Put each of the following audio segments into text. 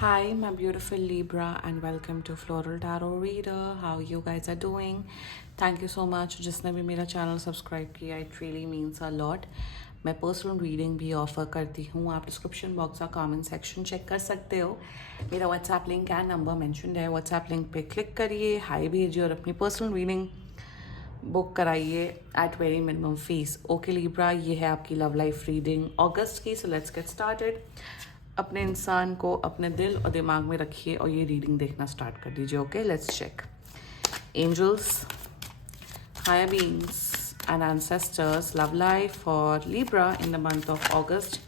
Hi, my beautiful Libra, and welcome to Floral Tarot Reader. How you guys are doing? Thank you so much. जिसने भी मेरा channel subscribe किया, it really means a lot. मैं personal reading भी offer करती हूँ. आप description box का कमेंट सेक्शन चेक कर सकते हो. मेरा WhatsApp link and number mention है. व्हाट्सएप लिंक पे क्लिक करिए, हाई भेजिए और अपनी पर्सनल रीडिंग बुक कराइए at very minimum fees. Okay Libra, ये है आपकी लव लाइफ रीडिंग अगस्त की. So let's get started. अपने इंसान को अपने दिल और दिमाग में रखिए और ये रीडिंग देखना स्टार्ट कर दीजिए. Okay, let's check. Angels, higher beings and ancestors, love life for Libra in the month of August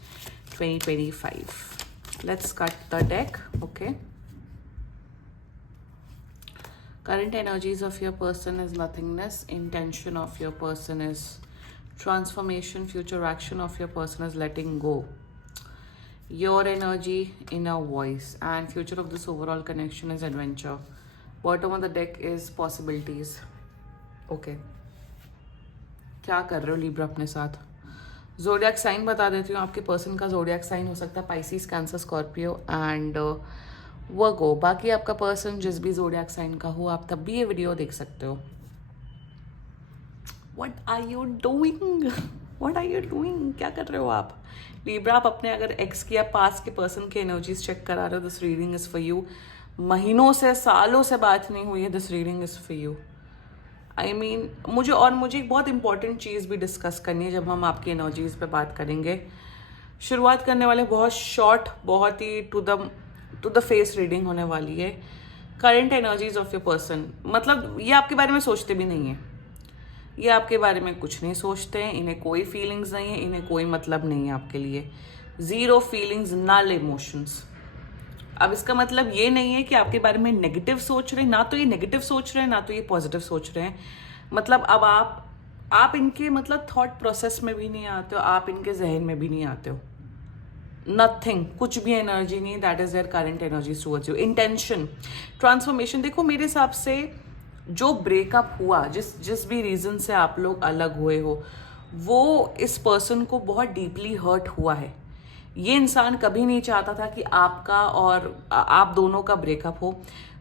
2025. Let's cut the deck. Okay, current energies of your person is nothingness. Intention of your person is transformation. Future action of your person is letting go. Your energy, inner voice, and future of this overall connection is adventure. Bottom of the deck is possibilities. Okay, क्या कर रहे हो Libra अपने साथ? Zodiac sign बता देती हूँ. आपके पर्सन का जोडियक साइन हो सकता है पाइसिस, कैंसर, स्कॉर्पियो एंड वर्गो. बाकी आपका पर्सन जिस भी जोडियक साइन का हो, आप तब भी ये वीडियो देख सकते हो. What are you doing? What are you doing? क्या कर रहे हो आप लिब्रा? आप अपने अगर एक्स की या पास के पर्सन की एनर्जीज चेक करा रहे हो, this reading is for you. महीनों से, सालों से बात नहीं हुई है, this reading is for you. मुझे एक बहुत इंपॉर्टेंट चीज़ भी डिस्कस करनी है जब हम आपकी एनर्जीज पे बात करेंगे. शुरुआत करने वाले बहुत शॉर्ट, बहुत ही टू द फेस रीडिंग होने वाली है. Current energies of your person, मतलब ये आपके बारे में सोचते भी नहीं है. ये आपके बारे में कुछ नहीं सोचते हैं. इन्हें कोई फीलिंग्स नहीं है, इन्हें कोई मतलब नहीं है आपके लिए. ज़ीरो फीलिंग्स, नल इमोशंस. अब इसका मतलब ये नहीं है कि आपके बारे में नेगेटिव सोच रहे हैं. ना तो ये नेगेटिव सोच रहे हैं, ना तो ये पॉजिटिव सोच रहे हैं. मतलब अब आप इनके मतलब थॉट प्रोसेस में भी नहीं आते हो, आप इनके जहन में भी नहीं आते हो. नथिंग, कुछ भी एनर्जी नहीं. That is their current energy towards you. Intention, transformation. देखो मेरे हिसाब से जो ब्रेकअप हुआ, जिस भी रीजन से आप लोग अलग हुए हो, वो इस पर्सन को बहुत डीपली हर्ट हुआ है. ये इंसान कभी नहीं चाहता था कि आपका और आप दोनों का ब्रेकअप हो.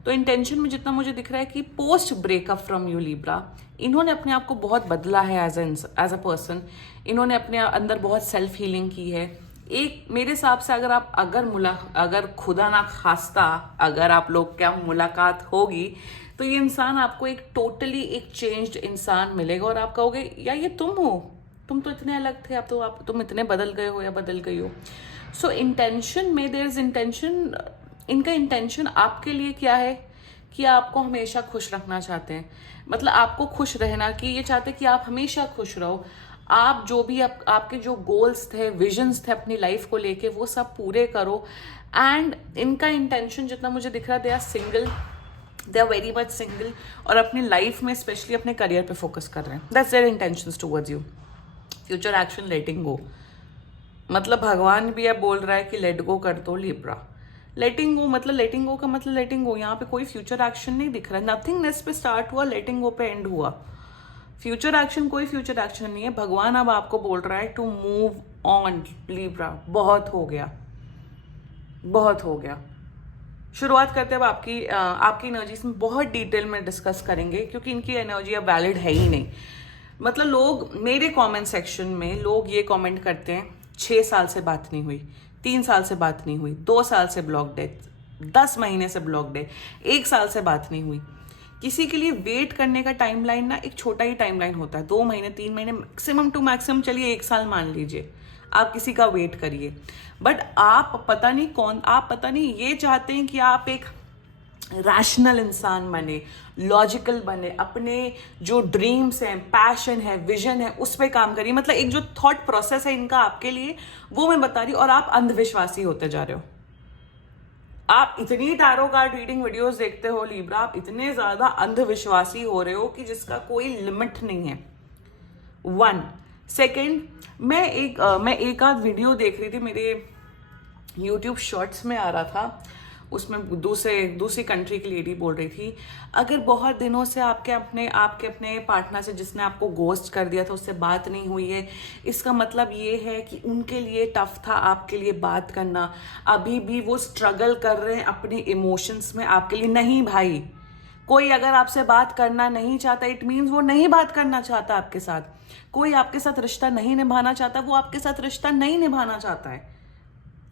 तो इंटेंशन में जितना मुझे दिख रहा है कि post breakup from you Libra, इन्होंने अपने आप को बहुत बदला है एज अ पर्सन. इन्होंने अपने अंदर बहुत सेल्फ हीलिंग की है. एक मेरे हिसाब से अगर खुदा ना खास्ता अगर आप लोग क्या मुलाकात होगी, तो ये इंसान आपको एक टोटली एक चेंज्ड इंसान मिलेगा और आप कहोगे या ये तुम हो, तुम तो इतने अलग थे, अब तो तुम इतने बदल गए हो या बदल गई हो. सो इंटेंशन में देयर इज इंटेंशन. इनका इंटेंशन आपके लिए क्या है कि आपको हमेशा खुश रखना चाहते हैं. मतलब आपको खुश रहना, कि ये चाहते हैं कि आप हमेशा खुश रहो. आप जो भी आपके जो गोल्स थे, विजन्स थे अपनी लाइफ को लेके, वो सब पूरे करो. एंड इनका इंटेंशन जितना मुझे दिख रहा है, they are single, they are very much single, और अपनी लाइफ में स्पेशली अपने करियर पे फोकस कर रहे हैं. That's their intentions towards you. Future action, letting go. मतलब भगवान भी अब बोल रहा है कि लेट गो कर दो लिब्रा. लेटिंग गो मतलब लेटिंग गो का मतलब लेटिंग गो. यहाँ पे कोई फ्यूचर एक्शन नहीं दिख रहा है. नथिंगनेस पे स्टार्ट हुआ, लेटिंग गो पे एंड हुआ. फ्यूचर एक्शन, कोई फ्यूचर एक्शन नहीं है. भगवान अब आपको बोल रहा है टू मूव ऑन लिब्रा. बहुत हो गया, बहुत हो गया. शुरुआत करते हैं अब आपकी एनर्जीज में बहुत डिटेल में डिस्कस करेंगे, क्योंकि इनकी एनर्जी अब वैलिड है ही नहीं. मतलब लोग मेरे कमेंट सेक्शन में लोग ये कमेंट करते हैं 6 साल से बात नहीं हुई, 3 साल से बात नहीं हुई, 2 साल से ब्लॉक्ड है, 10 महीने से ब्लॉक्ड है, 1 साल से बात नहीं हुई. किसी के लिए वेट करने का टाइमलाइन ना एक छोटा ही टाइमलाइन होता है. 2 महीने, 3 महीने, मैक्सिमम टू मैक्सिमम चलिए 1 साल मान लीजिए, आप किसी का वेट करिए. बट आप पता नहीं ये चाहते हैं कि आप एक रैशनल इंसान बने, लॉजिकल बने, अपने जो ड्रीम्स हैं, पैशन है, विजन है, उस पर काम करिए. मतलब एक जो थॉट प्रोसेस है इनका आपके लिए, वो मैं बता रही हूँ. और आप अंधविश्वासी होते जा रहे हो. आप इतनी टैरो कार्ड रीडिंग वीडियोस देखते हो लिब्रा, आप इतने ज्यादा अंधविश्वासी हो रहे हो कि जिसका कोई लिमिट नहीं है. 1 सेकेंड, मैं एक आध वीडियो देख रही थी, मेरे YouTube शॉर्ट्स में आ रहा था. उसमें दूसरी कंट्री की लेडी बोल रही थी, अगर बहुत दिनों से आपके अपने पार्टनर से जिसने आपको गोस्ट कर दिया था उससे बात नहीं हुई है, इसका मतलब ये है कि उनके लिए टफ था आपके लिए बात करना, अभी भी वो स्ट्रगल कर रहे हैं अपने इमोशंस में आपके लिए। नहीं भाई, कोई अगर आपसे बात करना नहीं चाहता इट मीन्स वो नहीं बात करना चाहता आपके साथ। कोई आपके साथ रिश्ता नहीं निभाना चाहता, वो आपके साथ रिश्ता नहीं निभाना चाहता है।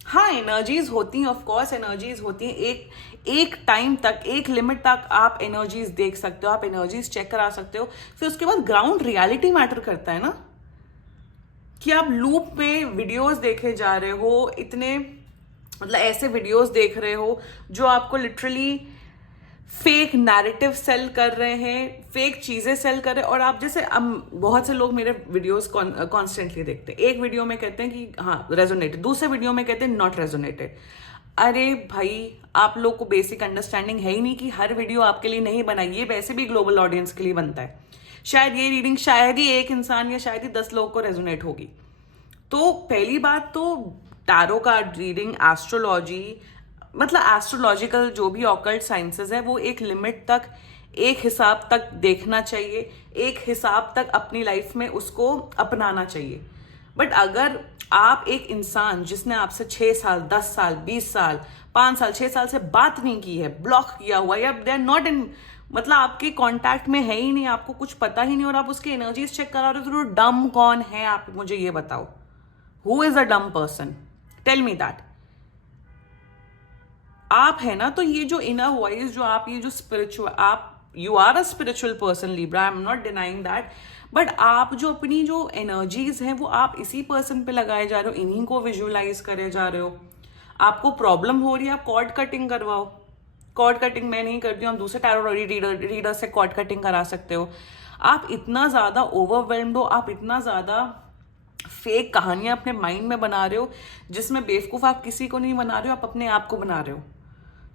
हाँ, एनर्जीज होती हैं, ऑफ कोर्स एनर्जीज होती हैं। एक टाइम तक, एक लिमिट तक आप एनर्जीज देख सकते हो, आप एनर्जीज चेक करा सकते हो, फिर उसके बाद ग्राउंड रियलिटी मैटर करता है ना, कि आप लूप में वीडियोस देखे जा रहे हो, इतने मतलब ऐसे वीडियोस देख रहे हो जो आपको लिटरली फेक नैरेटिव सेल कर रहे हैं, फेक चीजें सेल कर रहे हैं। और आप जैसे बहुत से लोग मेरे वीडियोस कॉन्स्टेंटली देखते हैं, एक वीडियो में कहते हैं कि हाँ रेजोनेटेड, दूसरे वीडियो में कहते हैं नॉट रेजोनेटेड। अरे भाई, आप लोग को बेसिक अंडरस्टैंडिंग है ही नहीं कि हर वीडियो आपके लिए नहीं बनाई, ये वैसे भी ग्लोबल ऑडियंस के लिए बनता है। शायद ये रीडिंग शायद ही एक इंसान या शायद ही 10 लोग को रेजोनेट होगी। तो पहली बात तो टैरो कार्ड रीडिंग, एस्ट्रोलॉजी, मतलब एस्ट्रोलॉजिकल जो भी ऑकल्ट साइंसेस है वो एक लिमिट तक, एक हिसाब तक देखना चाहिए, एक हिसाब तक अपनी लाइफ में उसको अपनाना चाहिए। बट अगर आप एक इंसान जिसने आपसे 6 साल, 10 साल, 20 साल, 5 साल, 6 साल से बात नहीं की है, ब्लॉक किया हुआ, या दे आर नॉट इन, मतलब आपके कांटेक्ट में है ही नहीं, आपको कुछ पता ही नहीं, और आप उसकी एनर्जीज चेक करा रहे हो, तो डम कौन है? आप मुझे ये बताओ, हु इज अ डम पर्सन? Tell me that. आप है ना, तो ये जो इनर वॉइस, जो आप, ये जो स्पिरिचुअल, आप you are a spiritual person Libra, I am not denying that, but आप जो अपनी जो एनर्जीज हैं वो आप इसी पर्सन पे लगाए जा रहे हो, इन्हीं को विजुअलाइज करे जा रहे हो। आपको प्रॉब्लम हो रही है, आप कॉर्ड कटिंग करवाओ। कॉर्ड कटिंग मैं नहीं करती हूँ, हम दूसरे टैरो रीडर से कॉर्ड कटिंग करा सकते हो। आप इतना ज्यादा ओवरवेल्म्ड हो, आप इतना ज्यादा फेक कहानियां अपने माइंड में बना रहे हो, जिसमें बेवकूफ आप किसी को नहीं बना रहे हो, आप अपने आप को बना रहे हो।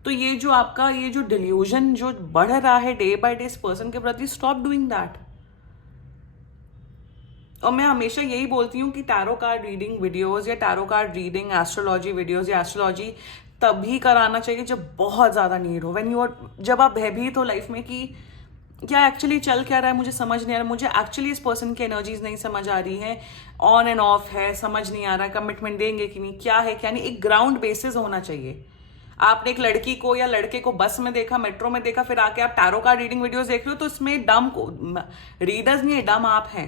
तो ये जो आपका ये जो डिल्यूजन जो बढ़ रहा है डे बाय डे इस पर्सन के प्रति, स्टॉप डूइंग दैट। और मैं हमेशा यही बोलती हूँ कि टैरो कार्ड रीडिंग वीडियोस या tarot card reading, astrology videos या एस्ट्रोलॉजी तभी कराना चाहिए जब बहुत ज्यादा नीड हो, व्हेन यू आर, जब आप भयभीत हो लाइफ में कि क्या एक्चुअली चल क्या रहा है, मुझे समझ नहीं आ रहा, मुझे एक्चुअली इस पर्सन की एनर्जीज नहीं समझ आ रही है, ऑन एंड ऑफ है, समझ नहीं आ रहा, कमिटमेंट देंगे कि नहीं, क्या है क्या नहीं। एक ग्राउंड बेसिस होना चाहिए। आपने एक लड़की को या लड़के को बस में देखा, मेट्रो में देखा, फिर आके आप टैरो कार्ड रीडिंग वीडियोस देख रहे हो, तो इसमें डम को रीडर्स नहीं है, डम आप हैं।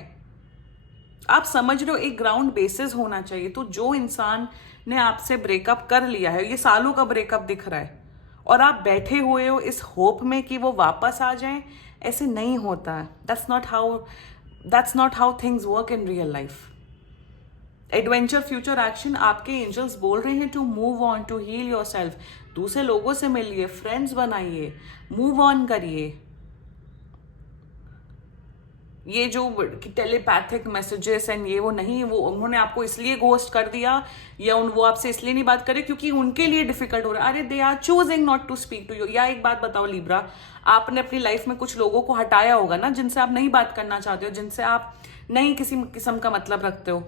आप समझ रहे हो, एक ग्राउंड बेसिस होना चाहिए। तो जो इंसान ने आपसे ब्रेकअप कर लिया है, ये सालों का ब्रेकअप दिख रहा है, और आप बैठे हुए हो इस होप में कि वो वापस आ जाएं, ऐसे नहीं होता है। That's not how things work in real life. Adventure, future, action, आपके एंजल्स बोल रहे हैं to move on, to heal yourself. दूसरे लोगों से मिलिए, फ्रेंड्स बनाइए, मूव ऑन करिए। ये जो टेलीपैथिक मैसेजेस एंड ये वो नहीं, वो उन्होंने आपको इसलिए घोस्ट कर दिया या वो आपसे इसलिए नहीं बात करे क्योंकि उनके लिए डिफिकल्ट हो रहा है। अरे they are choosing not to speak to you. या एक बात बताओ लिब्रा, आपने अपनी लाइफ में कुछ लोगों को हटाया होगा ना, जिनसे आप नहीं बात करना चाहते हो, जिनसे आप नहीं किसी किस्म का मतलब रखते हो।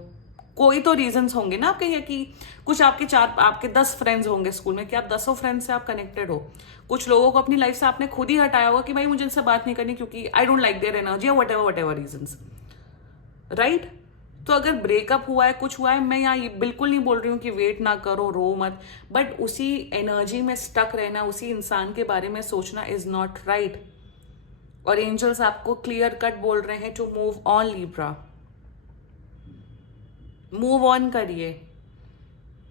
कोई तो रीजंस होंगे ना आपके, या कि कुछ आपके 10 फ्रेंड्स होंगे स्कूल में, कि आप 10 फ्रेंड्स से आप कनेक्टेड हो। कुछ लोगों को अपनी लाइफ से आपने खुद ही हटाया होगा कि भाई मुझे इनसे बात नहीं करनी क्योंकि I don't like their energy, what ever reasons, right. तो अगर ब्रेकअप हुआ है, कुछ हुआ है, मैं यहाँ ये बिल्कुल नहीं बोल रही हूँ कि वेट ना करो, रो मत, बट उसी एनर्जी में स्टक रहना, उसी इंसान के बारे में सोचना इज नॉट राइट। और एंजल्स आपको क्लियर कट बोल रहे हैं to move on Libra, move on करिए।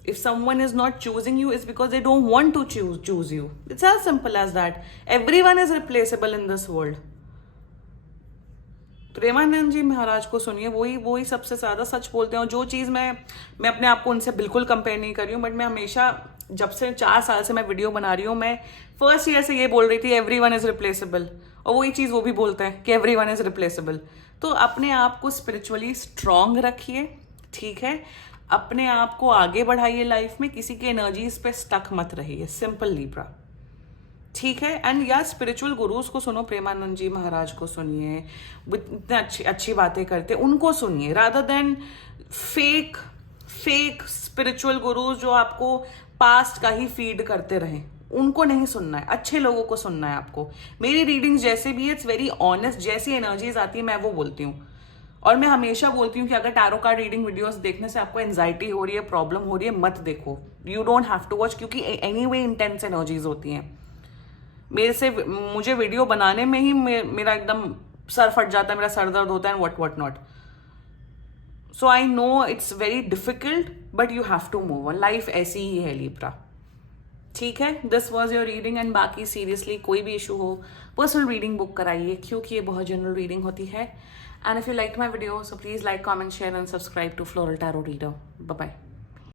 If someone is not choosing you, it's because they don't want to choose you. It's as simple as that. Everyone is replaceable in this world. Premanand ji Maharaj को सुनिए, वही सबसे ज्यादा सच बोलते हैं। जो चीज मैं अपने आप को उनसे बिल्कुल कंपेयर नहीं कर रही हूँ, बट मैं हमेशा, जब से 4 साल से मैं वीडियो बना रही हूँ, मैं फर्स्ट ईयर से ये बोल रही थी एवरीवन इज रिप्लेसेबल, और वही चीज वो भी बोलते हैं कि एवरीवन इज रिप्लेसेबल। तो अपने आप को स्पिरिचुअली स्ट्रांग रखिए, ठीक है, अपने आप को आगे बढ़ाइए लाइफ में, किसी की एनर्जीज पे स्टक मत रहिए, सिंपल लिब्रा, ठीक है। एंड यार स्पिरिचुअल गुरुज को सुनो, प्रेमानंद जी महाराज को सुनिए, इतने अच्छी बातें करते, उनको सुनिए, rather than fake spiritual gurus जो आपको पास्ट का ही फीड करते रहें। उनको नहीं सुनना है, अच्छे लोगों को सुनना है आपको। मेरी रीडिंग्स जैसे भी है, इट्स वेरी ऑनेस्ट, जैसी एनर्जीज आती है मैं वो बोलती हूँ। और मैं हमेशा बोलती हूँ कि अगर टैरो कार्ड रीडिंग वीडियोस देखने से आपको एंजाइटी हो रही है, प्रॉब्लम हो रही है, मत देखो, you don't have to watch, क्योंकि एनीवे इंटेंस एनर्जीज होती हैं। मुझे वीडियो बनाने में ही मेरा एकदम सर फट जाता है, मेरा सर दर्द होता है, what not. So I know it's very difficult, but you have to move on, life ऐसी ही है लिब्रा। ठीक है, this was your reading. And बाकी सीरियसली कोई भी इशू हो, पर्सनल रीडिंग बुक कराइए, क्योंकि ये बहुत जनरल रीडिंग होती है। And if you like my video, so please like, comment, share and subscribe to floral tarot reader. Bye bye.